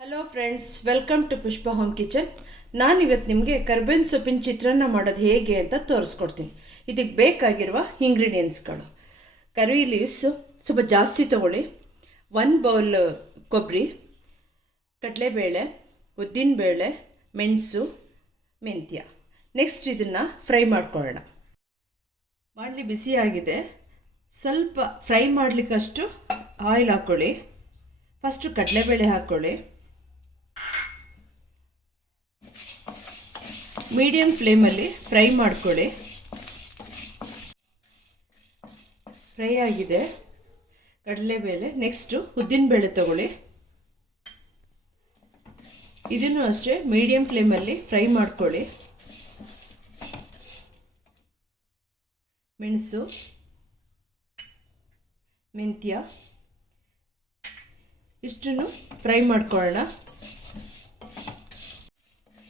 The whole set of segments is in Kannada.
Hello friends, welcome to Pushpa home kitchen. ನಾನಿವತ್ತು ನಿಮಗೆ ಕರ್ಬೇವಿನ ಸೊಪ್ಪಿನ ಚಿತ್ರಾನ್ನ ಮಾಡೋದು ಹೇಗೆ ಅಂತ ತೋರಿಸ್ಕೊಡ್ತೀನಿ. ಇದಕ್ಕೆ ಬೇಕಾಗಿರುವ ಇಂಗ್ರೀಡಿಯೆಂಟ್ಸ್ಗಳು: ಕರಿ ಲೀವ್ಸು ಸ್ವಲ್ಪ ಜಾಸ್ತಿ ತೊಗೊಳ್ಳಿ, 1 ಬೌಲ್ ಕೊಬ್ಬರಿ, ಕಡಲೆಬೇಳೆ, ಉದ್ದಿನಬೇಳೆ, ಮೆಣಸು, ಮೆಂತ್ಯ. ನೆಕ್ಸ್ಟ್ ಇದನ್ನು ಫ್ರೈ ಮಾಡ್ಕೊಳ್ಳೋಣ. ಬಾಣಲಿ ಬಿಸಿಯಾಗಿದೆ, ಸ್ವಲ್ಪ ಫ್ರೈ ಮಾಡಲಿಕ್ಕಷ್ಟು ಆಯಿಲ್ ಹಾಕ್ಕೊಳ್ಳಿ. ಫಸ್ಟು ಕಡಲೆಬೇಳೆ ಹಾಕ್ಕೊಳ್ಳಿ. ಮೀಡಿಯಂ ಫ್ಲೇಮಲ್ಲಿ ಫ್ರೈ ಮಾಡ್ಕೊಳ್ಳಿ. ಫ್ರೈ ಆಗಿದೆ ಕಡಲೆಬೇಳೆ. ನೆಕ್ಸ್ಟು ಉದ್ದಿನಬೇಳೆ ತಗೊಳ್ಳಿ. ಇದನ್ನು ಅಷ್ಟೇ ಮೀಡಿಯಂ ಫ್ಲೇಮಲ್ಲಿ ಫ್ರೈ ಮಾಡ್ಕೊಳ್ಳಿ. ಮೆಣಸು, ಮೆಂತ್ಯ ಇಷ್ಟನ್ನು ಫ್ರೈ ಮಾಡ್ಕೊಳ್ಳೋಣ.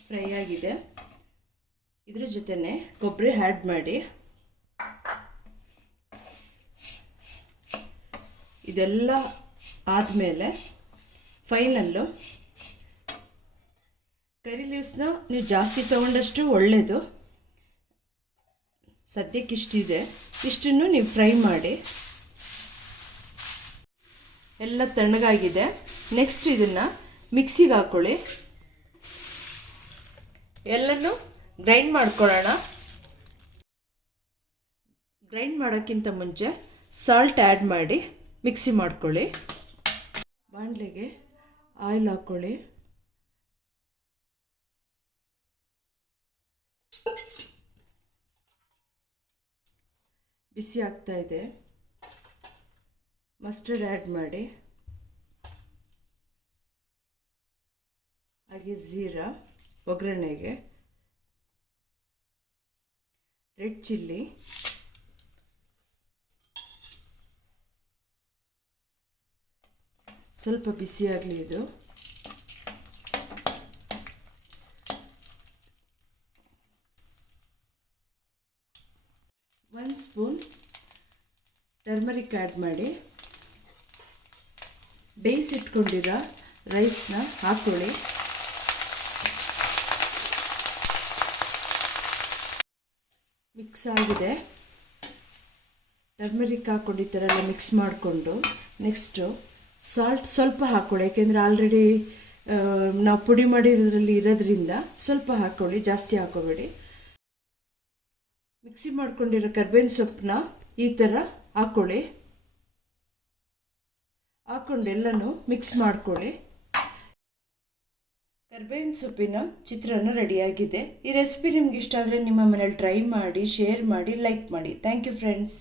ಫ್ರೈ ಆಗಿದೆ. ಇದ್ರ ಜೊತೆನೆ ಕೊಬ್ಬರಿ ಆ್ಯಡ್ ಮಾಡಿ. ಇದೆಲ್ಲ ಆದಮೇಲೆ ಫೈನಲ್ಲು ಕರಿ ಲೀವ್ಸ್ನ ನೀವು ಜಾಸ್ತಿ ತೊಗೊಂಡಷ್ಟು ಒಳ್ಳೆಯದು. ಸದ್ಯಕ್ಕೆ ಇಷ್ಟಿದೆ, ಇಷ್ಟನ್ನು ನೀವು ಫ್ರೈ ಮಾಡಿ. ಎಲ್ಲ ತಣ್ಣಗಾಗಿದೆ. ನೆಕ್ಸ್ಟ್ ಇದನ್ನು ಮಿಕ್ಸಿಗೆ ಹಾಕ್ಕೊಳ್ಳಿ. ಎಲ್ಲನೂ ಗ್ರೈಂಡ್ ಮಾಡ್ಕೊಳ್ಳೋಣ. ಗ್ರೈಂಡ್ ಮಾಡೋಕ್ಕಿಂತ ಮುಂಚೆ ಸಾಲ್ಟ್ ಆ್ಯಡ್ ಮಾಡಿ ಮಿಕ್ಸಿ ಮಾಡ್ಕೊಳ್ಳಿ. ಬಾಣಲೆಗೆ ಆಯಿಲ್ ಹಾಕ್ಕೊಳ್ಳಿ. ಬಿಸಿ ಆಗ್ತಾ ಇದೆ. ಮಸ್ಟರ್ಡ್ ಆ್ಯಡ್ ಮಾಡಿ, ಹಾಗೆ ಜೀರಾ ಒಗ್ಗರಣೆಗೆ, ರೆಡ್ ಚಿಲ್ಲಿ, ಸ್ವಲ್ಪ ಬಿಸಿಯಾಗಲಿ ಇದು. 1 ಸ್ಪೂನ್ ಟರ್ಮರಿಕ್ ಆ್ಯಡ್ ಮಾಡಿ. ಬೇಯಿಸಿಟ್ಕೊಂಡಿರೋ ರೈಸ್ನ ಹಾಕ್ಕೊಳ್ಳಿ. ಮಿಕ್ಸ್ ಆಗಿದೆ. ಟರ್ಮರಿಕ್ ಹಾಕ್ಕೊಂಡಿದ್ದಾರೆಲ್ಲ ಮಿಕ್ಸ್ ಮಾಡಿಕೊಂಡು ನೆಕ್ಸ್ಟು ಸಾಲ್ಟ್ ಸ್ವಲ್ಪ ಹಾಕ್ಕೊಳ್ಳಿ. ಯಾಕೆಂದರೆ ಆಲ್ರೆಡಿ ನಾವು ಪುಡಿ ಮಾಡಿರೋದ್ರಲ್ಲಿ ಇರೋದ್ರಿಂದ ಸ್ವಲ್ಪ ಹಾಕ್ಕೊಳ್ಳಿ, ಜಾಸ್ತಿ ಹಾಕ್ಕೋಬೇಡಿ. ಮಿಕ್ಸಿ ಮಾಡ್ಕೊಂಡಿರೋ ಕರ್ಬೇವಿನ ಸೊಪ್ಪನ್ನ ಈ ಥರ ಹಾಕ್ಕೊಳ್ಳಿ. ಹಾಕ್ಕೊಂಡು ಎಲ್ಲನೂ ಮಿಕ್ಸ್ ಮಾಡ್ಕೊಳ್ಳಿ. ಕರ್ಬೇವಿನ ಸೊಪ್ಪಿನ ಚಿತ್ರಾನ್ನ ರೆಡಿಯಾಗಿದೆ. ಈ ರೆಸಿಪಿ ನಿಮ್ಗೆ ಇಷ್ಟ ಆದರೆ ನಿಮ್ಮ ಮನೇಲಿ ಟ್ರೈ ಮಾಡಿ, ಶೇರ್ ಮಾಡಿ, ಲೈಕ್ ಮಾಡಿ. Thank you friends.